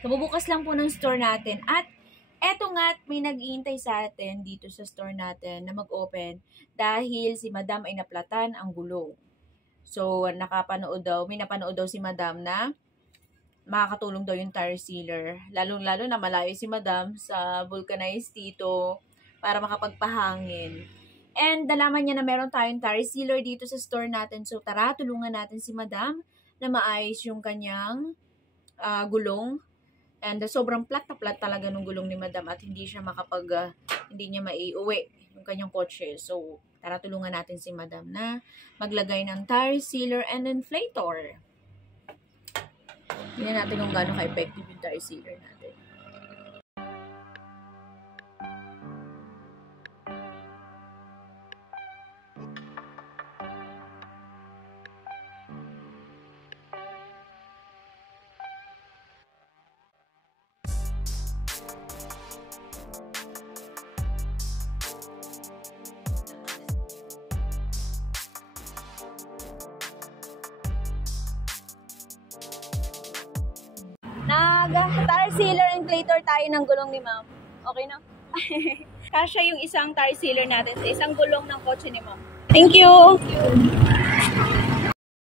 Kabubukas lang po ng store natin. At eto nga, may nag-iintay sa atin dito sa store natin na mag-open dahil si Madam ay naplatan ang gulong. So, may napanood daw si Madam na makakatulong daw yung tire sealer. Lalong-lalo na malayo si Madam sa vulcanized dito para makapagpahangin. And nalaman niya na meron tayong tire sealer dito sa store natin. So, tara, tulungan natin si Madam na maayos yung kanyang gulong. And sobrang plat na plat talaga ng gulong ni Madam at hindi siya hindi niya maiuwi yung kanyang kotse. So, tara tulungan natin si Madam na maglagay ng tire sealer and inflator. Tingnan natin kung gaano ka-effective yung tire sealer natin. Nag-tire sealer inflator tayo ng gulong ni Ma'am. Okay na? Kasya yung isang tire sealer natin sa isang gulong ng kotse ni Ma'am. Thank you!